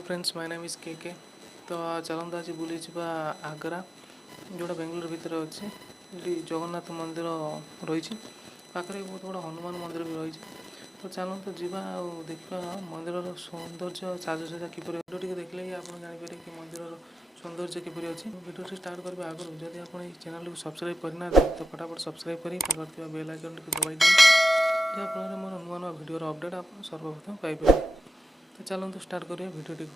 Friends my name is के तो चलते आज बुली जा आगरा जोड़ा बेंगलोर भितर अच्छे ये जगन्नाथ मंदिर रही पाखे बहुत बड़ा हनुमान मंदिर भी रही तो चलते जीवा देखा मंदिर सौंदर्य साजसजा किपर भिडियो देखले ही आप जापर कि मंदिर सौंदर्य किपर अच्छी भिडियो स्टार्ट करने आगुरी जदि आप चैनल को सब्सक्राइब करना तो फटाफट सब्सक्राइब कर बेल आइकन टी दबाई दिखाँ जहाँफल मोर नुआ नुआ भिडियो अपडेट आप सर्वप्रथम पाइपर। तो चलते स्टार्ट करिए भिडियो।